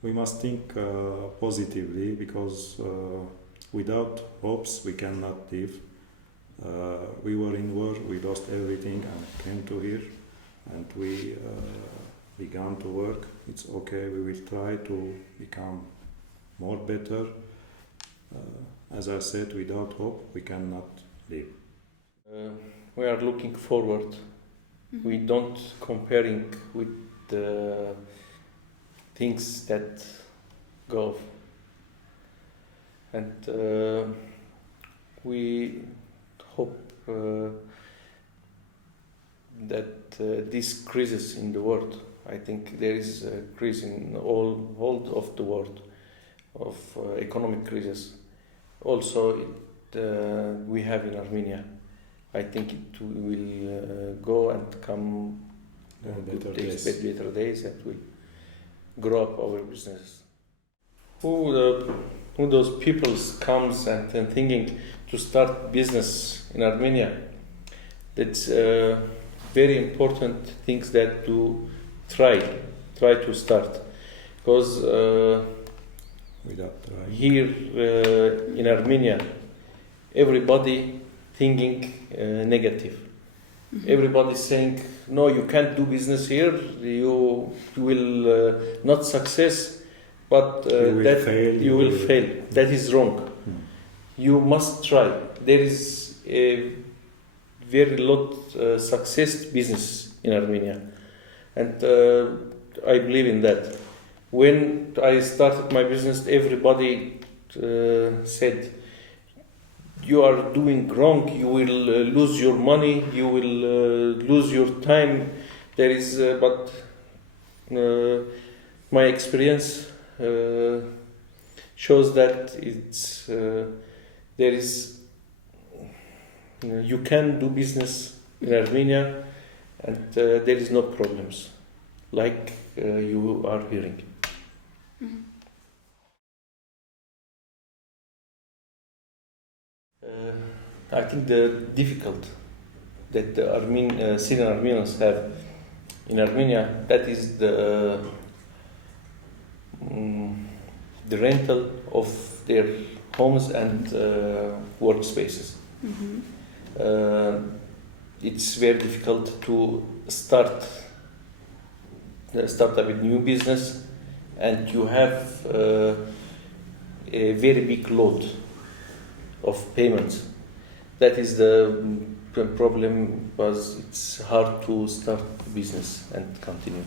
We must think positively because without hopes we cannot live. We were in war, we lost everything and came to here, and we began to work. It's okay, we will try to become more better. As I said, without hope we cannot live. We are looking forward. We don't comparing with the things that go, and we hope that this crisis in the world, I think there is a crisis in all of the world of economic crisis. Also, we have in Armenia. I think it will go and come better days, and we grow up our businesses. Who those people comes and thinking to start business in Armenia? That's very important things that to try to start, because here in Armenia everybody thinking negative. Everybody saying, no, you can't do business here, you will not success, but you will fail. That is wrong. You must try. There is a very lot success business in Armenia, and I believe in that. When I started my business, everybody said, you are doing wrong, you will lose your money, you will lose your time. There is, but my experience shows that it's there is you can do business in Armenia, and there is no problems like you are hearing. I think the difficult that the Syrian Armenians have in Armenia, that is the rental of their homes and workspaces. It's very difficult to start up a new business, and you have a very big load of payments. That is the problem, because it's hard to start business and continue.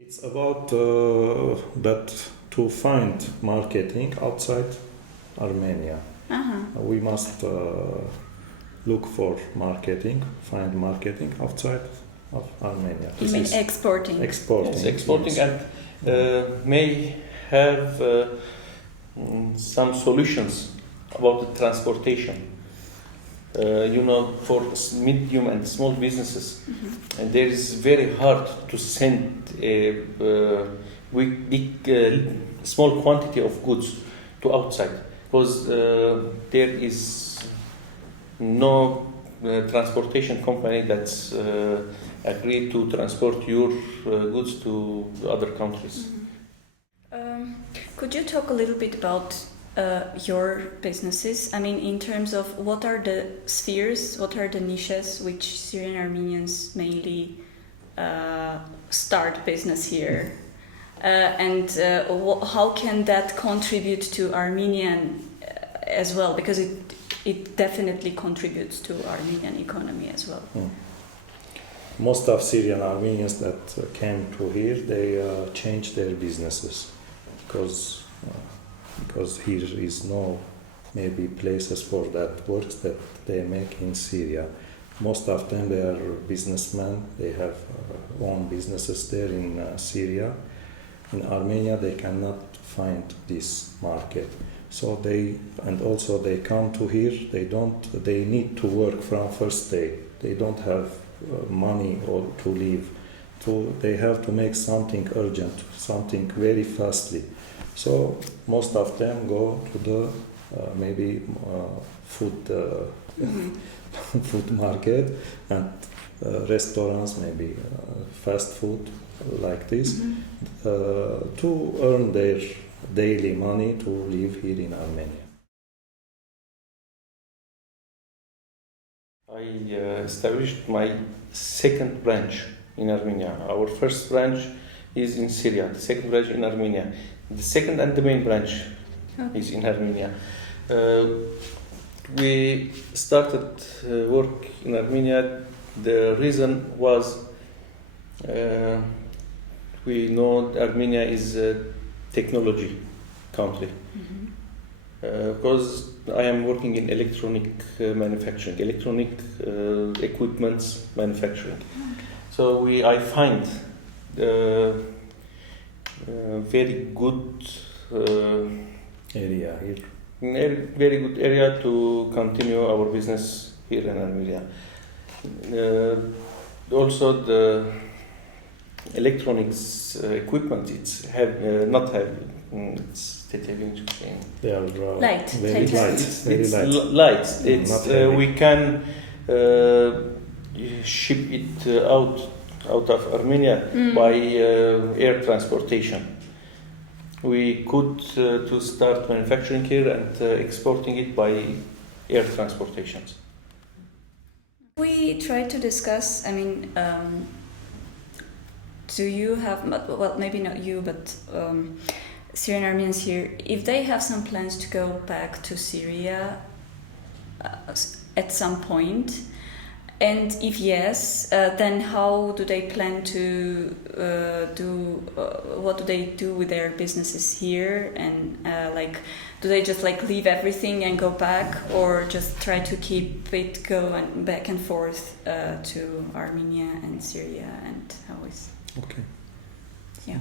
It's about that to find marketing outside Armenia. We must look for marketing, find marketing outside of Armenia. You mean exporting? Exporting. Yes, exporting, yes. And may have some solutions about the transportation. For medium and small businesses, and there is very hard to send a small quantity of goods to outside, because there is no transportation company that's agreed to transport your goods to other countries. Could you talk a little bit about your businesses? I mean, in terms of what are the spheres, what are the niches which Syrian Armenians mainly start business here, and how can that contribute to Armenian as well? Because it definitely contributes to Armenian economy as well. Most of Syrian Armenians that came to here, they changed their businesses because here is no maybe places for that works that they make in Syria. Most of them, they are businessmen, they have own businesses there in Syria. In Armenia they cannot find this market, so they come to here, they need to work from first day, they don't have money or to live, they have to make something urgent, something very fastly. So most of them go to the food market, and restaurants, maybe fast food like this, to earn their daily money to live here in Armenia. I established my second branch in Armenia. Our first branch is in Syria, the second branch in Armenia. The second and the main branch is in Armenia. We started work in Armenia. The reason was we know Armenia is a technology country. Because I am working in electronic manufacturing, electronic equipments manufacturing. So I find very good Area here. very good area to continue our business here in Armenia. Also the electronics equipment it's not heavy. It's They are light, very tight. light. Very light. light. Not heavy. We can ship it out of Armenia by air transportation. We could to start manufacturing here and exporting it by air transportations. We try to discuss, do you have, well, maybe not you, but Syrian Armenians here, if they have some plans to go back to Syria at some point, and if yes, then how do they plan to what do they do with their businesses here, and do they just leave everything and go back, or just try to keep it going back and forth to Armenia and Syria, and how is? Okay. Yeah.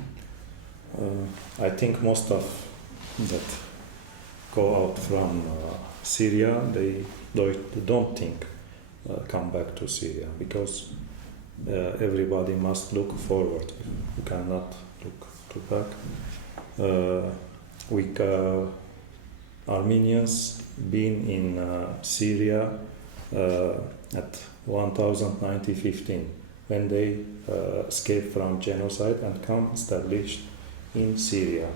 I think most of that go out from Syria, they don't think come back to Syria, because everybody must look forward. You cannot look to back. Armenians been in Syria at 1915 when they escaped from genocide and come established in Syria.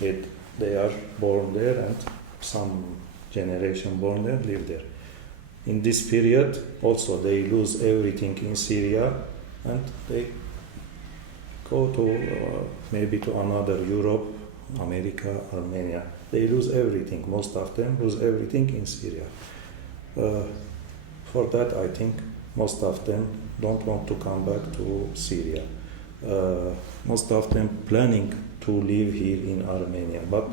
They are born there, and some generation born there live there. In this period, also they lose everything in Syria, and they go to maybe to another Europe, America, Armenia. They lose everything. Most of them lose everything in Syria. For that, I think most of them don't want to come back to Syria. Most of them planning to live here in Armenia, but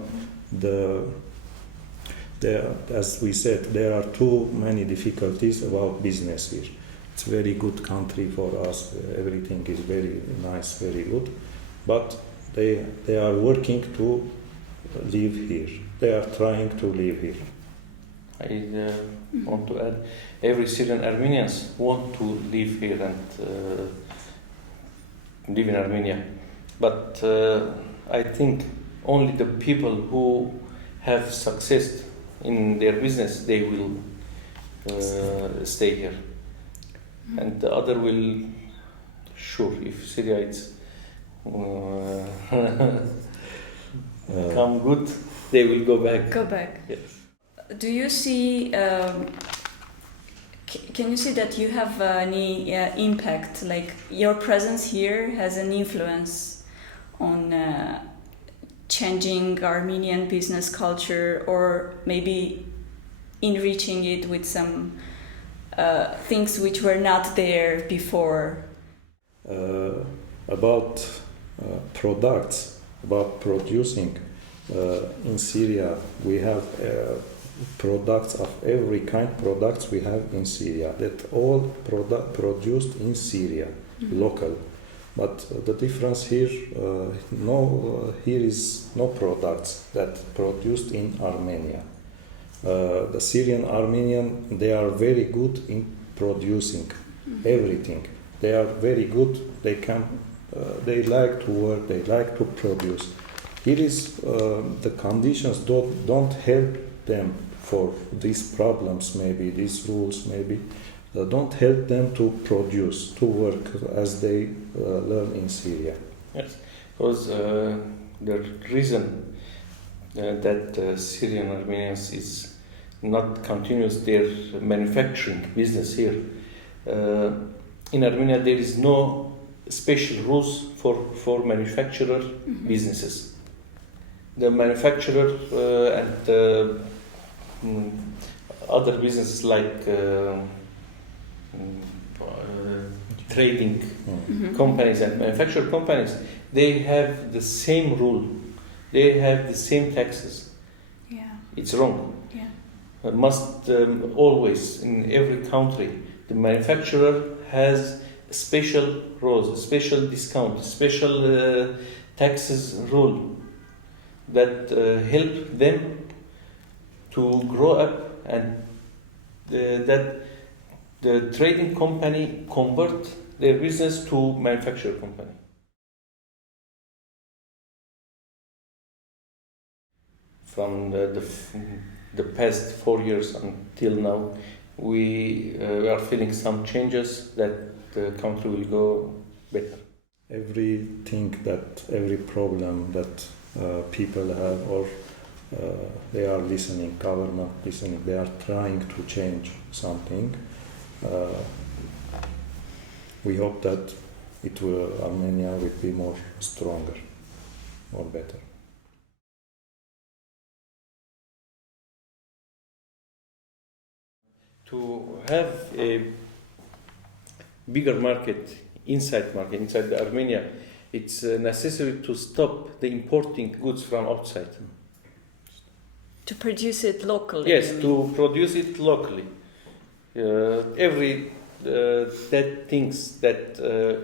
as we said, there are too many difficulties about business here. It's a very good country for us. Everything is very nice, very good, but they are working to live here. They are trying to live here. I want to add, every Syrian Armenians want to live here and live in Armenia, but I think only the people who have success in their business, they will stay here, and the other will, sure, if Syria is come good, they will go back. Go back. Yes. Do you see? Can you see that you have any impact? Like your presence here has an influence on changing Armenian business culture, or maybe enriching it with some things which were not there before? About products, about producing in Syria, we have products of every kind. Products we have in Syria, that all produced in Syria, local. But the difference here, here is no products that produced in Armenia. The Syrian-Armenian, they are very good in producing everything. They are very good. They like to work. They like to produce. Here is the conditions don't help them for these problems. Maybe these rules. Maybe don't help them to produce, to work as they learn in Syria. Yes, because the reason that Syrian Armenians is not continues their manufacturing business here. In Armenia, there is no special rules for manufacturer businesses. The manufacturer and other businesses like trading companies and manufacturer companies, they have the same rule. They have the same taxes. Yeah. It's wrong. Yeah. Must always, in every country, the manufacturer has special rules, special discount, special taxes rule that help them to grow up, and that the trading company convert their business to manufacturer company. From the past 4 years until now, we are feeling some changes that the country will go better. Every problem that people have, or they are listening, government listening, they are trying to change something. We hope that Armenia will be more stronger or better. To have a bigger market inside Armenia, it's necessary to stop the importing goods from outside. To produce it locally. Yes, to produce it locally. Every that things that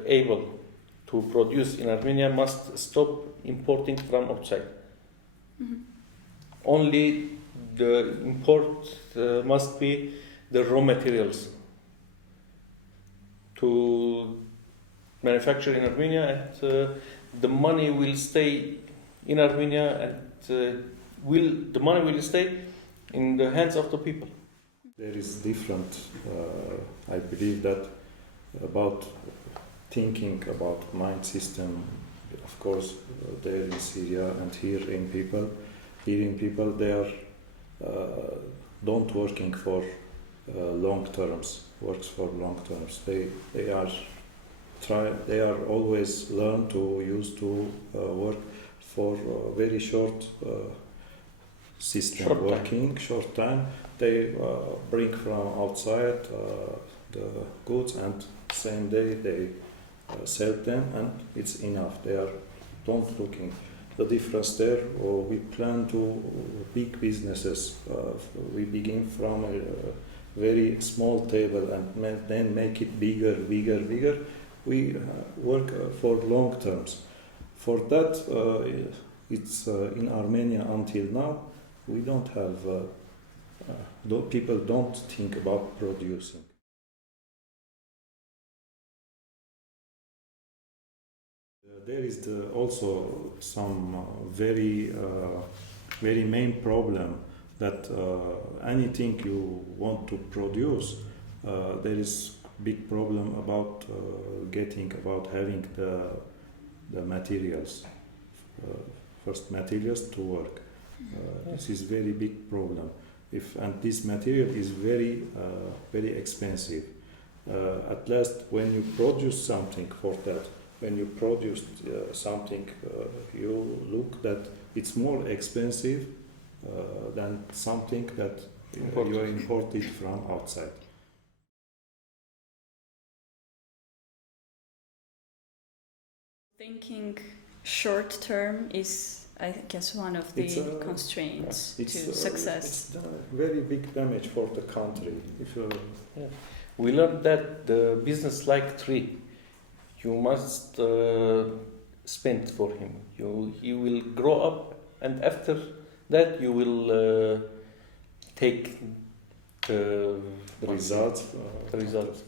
able to produce in Armenia must stop importing from outside. Only the import must be the raw materials to manufacture in Armenia, and the money will stay in Armenia, and the money will stay in the hands of the people. There is different, I believe that about thinking about mind system, of course, there in Syria and here in people, they are don't working for long terms, works for long terms. They are always learn to use to work for very short system, short time. They bring from outside the goods, and same day they sell them, and it's enough. They are don't looking the difference there. We plan to big businesses. We begin from a very small table and then make it bigger. We work for long terms. For that, it's in Armenia until now, we don't have, people don't think about producing. There is also some very main problem that anything you want to produce, there is big problem about having the materials, first materials to work. This is very big problem. And this material is very expensive. At last, when you produce something for that, when you produce something, you look that it's more expensive than something that you are imported from outside. Thinking short term is, I guess, one of the constraints to success. It's a very big damage for the country. We learned that the business like tree. You must spend for him. He will grow up, and after that you will take the results. results.